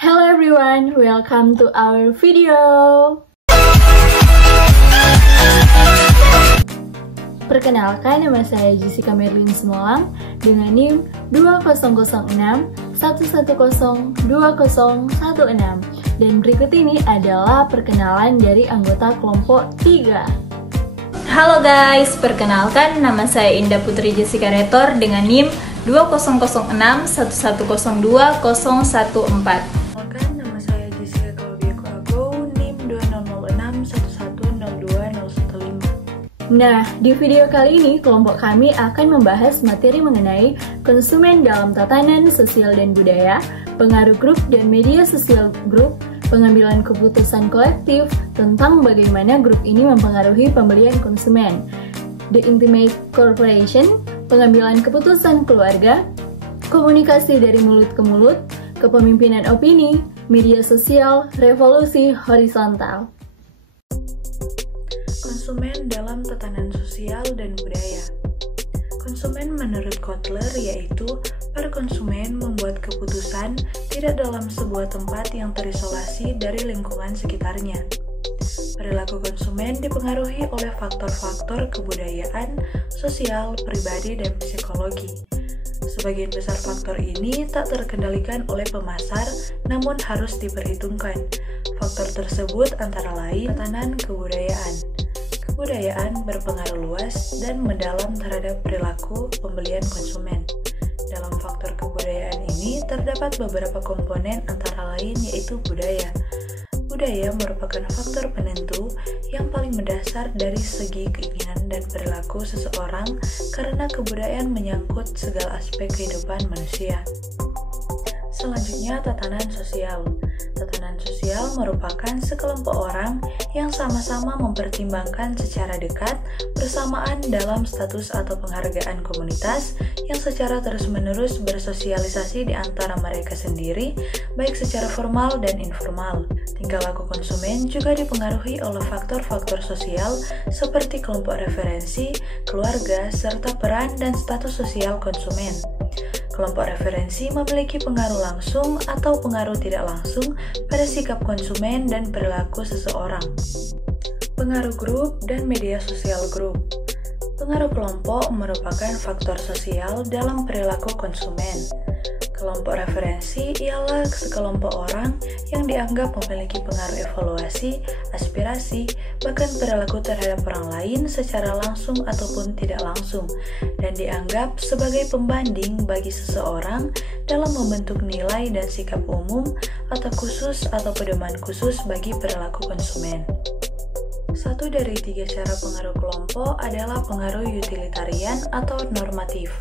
Hello everyone, welcome to our video. Perkenalkan, nama saya Jessica Merlin Simolang dengan NIM 200611020116 dan berikut ini adalah perkenalan dari anggota kelompok 3. Halo guys, perkenalkan nama saya Indah Putri Jessica Retor dengan NIM 200611020114. Perkenalkan, nama saya Jessica Claudia Koago, NIM 200611020115. Nah, di video kali ini kelompok kami akan membahas materi mengenai konsumen dalam tatanan sosial dan budaya, pengaruh grup dan media sosial grup, pengambilan keputusan kolektif tentang bagaimana grup ini mempengaruhi pembelian konsumen, the intimate corporation, pengambilan keputusan keluarga, komunikasi dari mulut ke mulut, kepemimpinan opini, media sosial, revolusi horizontal. Konsumen dalam tatanan sosial dan budaya. Konsumen menurut Kotler yaitu para konsumen membuat keputusan tidak dalam sebuah tempat yang terisolasi dari lingkungan sekitarnya. Perilaku konsumen dipengaruhi oleh faktor-faktor kebudayaan, sosial, pribadi, dan psikologi. Sebagian besar faktor ini tak terkendalikan oleh pemasar, namun harus diperhitungkan. Faktor tersebut antara lain tatanan kebudayaan. Kebudayaan berpengaruh luas dan mendalam terhadap perilaku pembelian konsumen. Dalam faktor kebudayaan ini terdapat beberapa komponen antara lain yaitu budaya. Budaya merupakan faktor penentu yang paling mendasar dari segi keinginan dan perilaku seseorang karena kebudayaan menyangkut segala aspek kehidupan manusia. Selanjutnya, tatanan sosial. Tatanan sosial merupakan sekelompok orang yang sama-sama mempertimbangkan secara dekat bersamaan dalam status atau penghargaan komunitas yang secara terus-menerus bersosialisasi di antara mereka sendiri, baik secara formal dan informal. Tingkah laku konsumen juga dipengaruhi oleh faktor-faktor sosial seperti kelompok referensi, keluarga, serta peran dan status sosial konsumen. Kelompok referensi memiliki pengaruh langsung atau pengaruh tidak langsung pada sikap konsumen dan perilaku seseorang. Pengaruh grup dan media sosial grup. Pengaruh kelompok merupakan faktor sosial dalam perilaku konsumen. Kelompok referensi ialah sekelompok orang yang dianggap memiliki pengaruh evaluasi, aspirasi, bahkan perilaku terhadap orang lain secara langsung ataupun tidak langsung, dan dianggap sebagai pembanding bagi seseorang dalam membentuk nilai dan sikap umum atau khusus atau pedoman khusus bagi perilaku konsumen. Satu dari 3 cara pengaruh kelompok adalah pengaruh utilitarian atau normatif.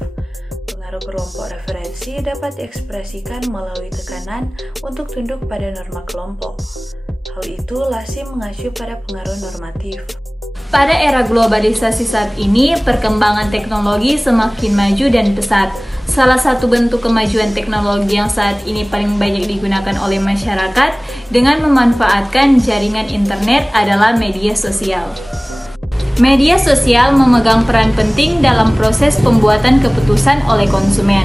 Pengaruh kelompok referensi dapat diekspresikan melalui tekanan untuk tunduk pada norma kelompok. Hal itu lazim mengacu pada pengaruh normatif. Pada era globalisasi saat ini, perkembangan teknologi semakin maju dan pesat. Salah satu bentuk kemajuan teknologi yang saat ini paling banyak digunakan oleh masyarakat dengan memanfaatkan jaringan internet adalah media sosial. Media sosial memegang peran penting dalam proses pembuatan keputusan oleh konsumen.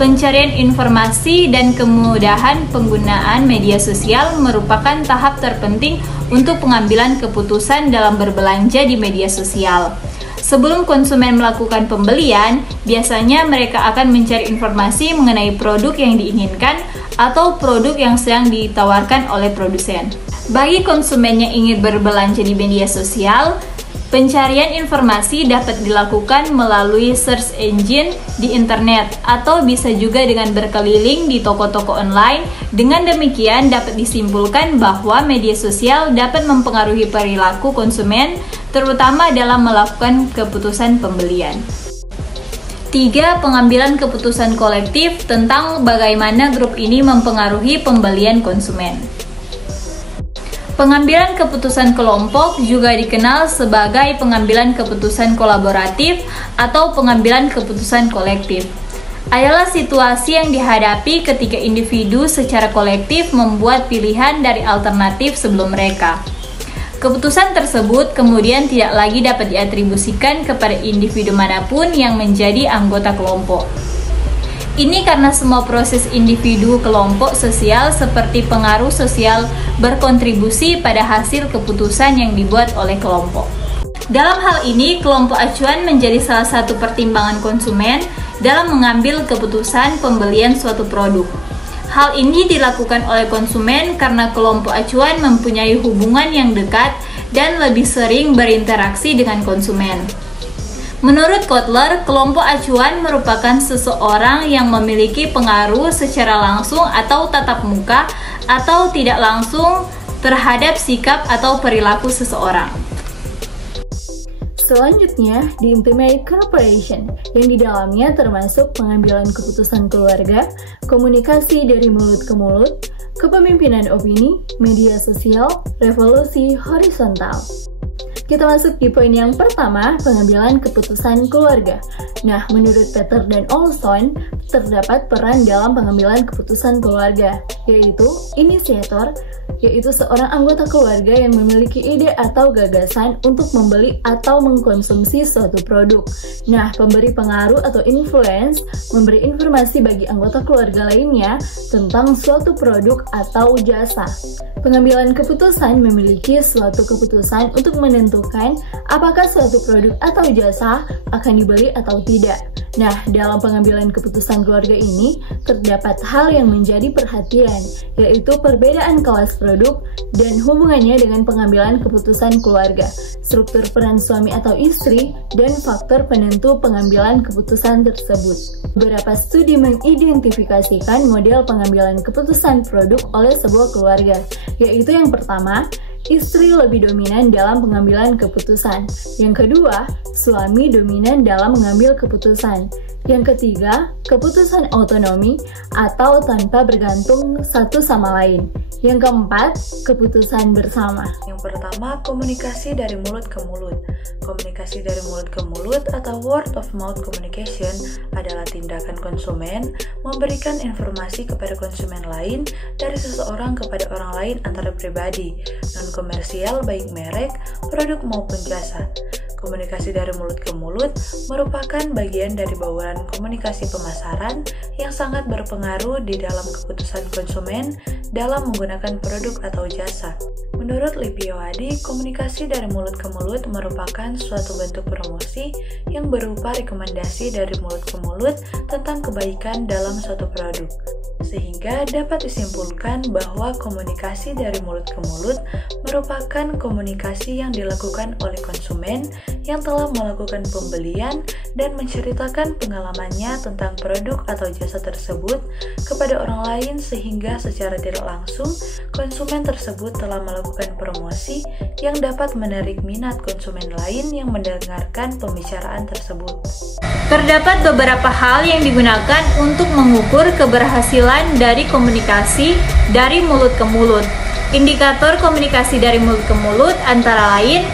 Pencarian informasi dan kemudahan penggunaan media sosial merupakan tahap terpenting untuk pengambilan keputusan dalam berbelanja di media sosial. Sebelum konsumen melakukan pembelian, biasanya mereka akan mencari informasi mengenai produk yang diinginkan atau produk yang sedang ditawarkan oleh produsen. Bagi konsumen yang ingin berbelanja di media sosial, pencarian informasi dapat dilakukan melalui search engine di internet atau bisa juga dengan berkeliling di toko-toko online. Dengan demikian dapat disimpulkan bahwa media sosial dapat mempengaruhi perilaku konsumen, terutama dalam melakukan keputusan pembelian. 3. Pengambilan keputusan kolektif tentang bagaimana grup ini mempengaruhi pembelian konsumen. Pengambilan keputusan kelompok juga dikenal sebagai pengambilan keputusan kolaboratif atau pengambilan keputusan kolektif. Adalah situasi yang dihadapi ketika individu secara kolektif membuat pilihan dari alternatif sebelum mereka. Keputusan tersebut kemudian tidak lagi dapat diatribusikan kepada individu manapun yang menjadi anggota kelompok. Ini karena semua proses individu kelompok sosial seperti pengaruh sosial berkontribusi pada hasil keputusan yang dibuat oleh kelompok. Dalam hal ini, kelompok acuan menjadi salah satu pertimbangan konsumen dalam mengambil keputusan pembelian suatu produk. Hal ini dilakukan oleh konsumen karena kelompok acuan mempunyai hubungan yang dekat dan lebih sering berinteraksi dengan konsumen. Menurut Kotler, kelompok acuan merupakan seseorang yang memiliki pengaruh secara langsung atau tatap muka atau tidak langsung terhadap sikap atau perilaku seseorang. Selanjutnya, di Intimate Corporation, yang di dalamnya termasuk pengambilan keputusan keluarga, komunikasi dari mulut ke mulut, kepemimpinan opini, media sosial, revolusi horizontal. Kita masuk di poin yang pertama, pengambilan keputusan keluarga. Nah, menurut Peter dan Olson, terdapat peran dalam pengambilan keputusan keluarga, yaitu inisiator, yaitu seorang anggota keluarga yang memiliki ide atau gagasan untuk membeli atau mengkonsumsi suatu produk. Nah, pemberi pengaruh atau influence memberi informasi bagi anggota keluarga lainnya tentang suatu produk atau jasa. Pengambilan keputusan memiliki suatu keputusan untuk menentukan apakah suatu produk atau jasa akan dibeli atau tidak. Nah, dalam pengambilan keputusan keluarga ini, terdapat hal yang menjadi perhatian, yaitu perbedaan kelas produk dan hubungannya dengan pengambilan keputusan keluarga, struktur peran suami atau istri, dan faktor penentu pengambilan keputusan tersebut. Beberapa studi mengidentifikasikan model pengambilan keputusan produk oleh sebuah keluarga, yaitu yang pertama, istri lebih dominan dalam pengambilan keputusan. Yang kedua, suami dominan dalam mengambil keputusan. Yang ketiga, keputusan otonomi atau tanpa bergantung satu sama lain. Yang keempat, keputusan bersama. Yang pertama, komunikasi dari mulut ke mulut. Komunikasi dari mulut ke mulut atau word of mouth communication adalah tindakan konsumen memberikan informasi kepada konsumen lain dari seseorang kepada orang lain antara pribadi, non-komersial baik merek, produk maupun jasa. Komunikasi dari mulut ke mulut merupakan bagian dari bauran komunikasi pemasaran yang sangat berpengaruh di dalam keputusan konsumen dalam menggunakan produk atau jasa. Menurut Lipioadi, komunikasi dari mulut ke mulut merupakan suatu bentuk promosi yang berupa rekomendasi dari mulut ke mulut tentang kebaikan dalam suatu produk. Sehingga dapat disimpulkan bahwa komunikasi dari mulut ke mulut merupakan komunikasi yang dilakukan oleh konsumen yang telah melakukan pembelian dan menceritakan pengalamannya tentang produk atau jasa tersebut kepada orang lain, sehingga secara tidak langsung konsumen tersebut telah melakukan promosi yang dapat menarik minat konsumen lain yang mendengarkan pembicaraan tersebut. Terdapat beberapa hal yang digunakan untuk mengukur keberhasilan dari komunikasi dari mulut ke mulut. Indikator komunikasi dari mulut ke mulut antara lain: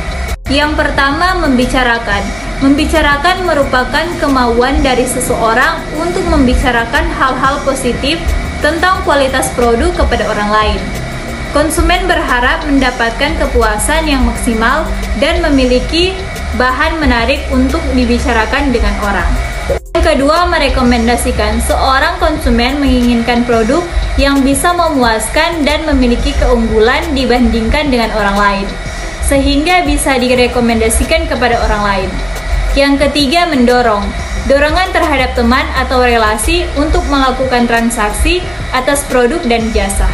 yang pertama, membicarakan. Membicarakan merupakan kemauan dari seseorang untuk membicarakan hal-hal positif tentang kualitas produk kepada orang lain. Konsumen berharap mendapatkan kepuasan yang maksimal dan memiliki bahan menarik untuk dibicarakan dengan orang. Yang kedua, merekomendasikan. Seorang konsumen menginginkan produk yang bisa memuaskan dan memiliki keunggulan dibandingkan dengan orang lain, sehingga bisa direkomendasikan kepada orang lain. Yang ketiga, mendorong. Dorongan terhadap teman atau relasi untuk melakukan transaksi atas produk dan jasa.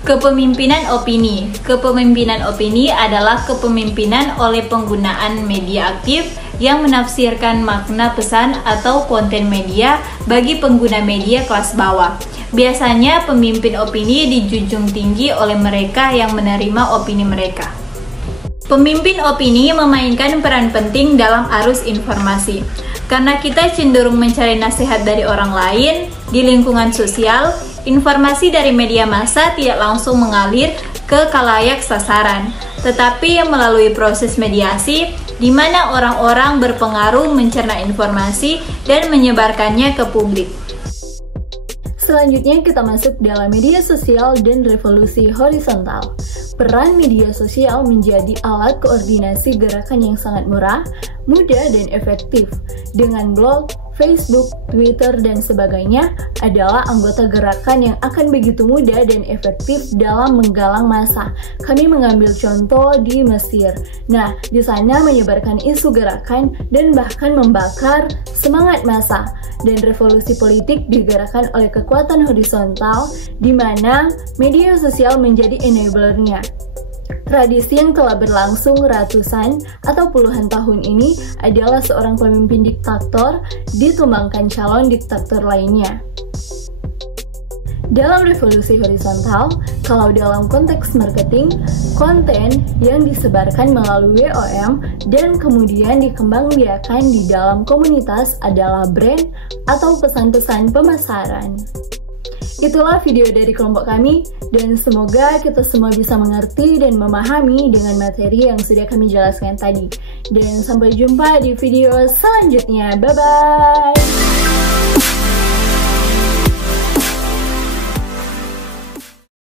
Kepemimpinan opini. Kepemimpinan opini adalah kepemimpinan oleh penggunaan media aktif yang menafsirkan makna pesan atau konten media bagi pengguna media kelas bawah. Biasanya pemimpin opini dijunjung tinggi oleh mereka yang menerima opini mereka. Pemimpin opini memainkan peran penting dalam arus informasi. Karena kita cenderung mencari nasihat dari orang lain di lingkungan sosial, informasi dari media massa tidak langsung mengalir ke khalayak sasaran, tetapi melalui proses mediasi di mana orang-orang berpengaruh mencerna informasi dan menyebarkannya ke publik. Selanjutnya kita masuk dalam media sosial dan revolusi horizontal. Peran media sosial menjadi alat koordinasi gerakan yang sangat murah, mudah dan efektif. Dengan blog, Facebook, Twitter, dan sebagainya adalah anggota gerakan yang akan begitu mudah dan efektif dalam menggalang massa. Kami mengambil contoh di Mesir. Nah, di sana menyebarkan isu gerakan dan bahkan membakar semangat massa. Dan revolusi politik digerakkan oleh kekuatan horizontal, di mana media sosial menjadi enablernya. Tradisi yang telah berlangsung ratusan atau puluhan tahun ini adalah seorang pemimpin diktator ditumbangkan calon diktator lainnya. Dalam revolusi horizontal, kalau dalam konteks marketing, konten yang disebarkan melalui WOM dan kemudian dikembangbiakan di dalam komunitas adalah brand atau pesan-pesan pemasaran. Itulah video dari kelompok kami, dan semoga kita semua bisa mengerti dan memahami dengan materi yang sudah kami jelaskan tadi. Dan sampai jumpa di video selanjutnya. Bye-bye!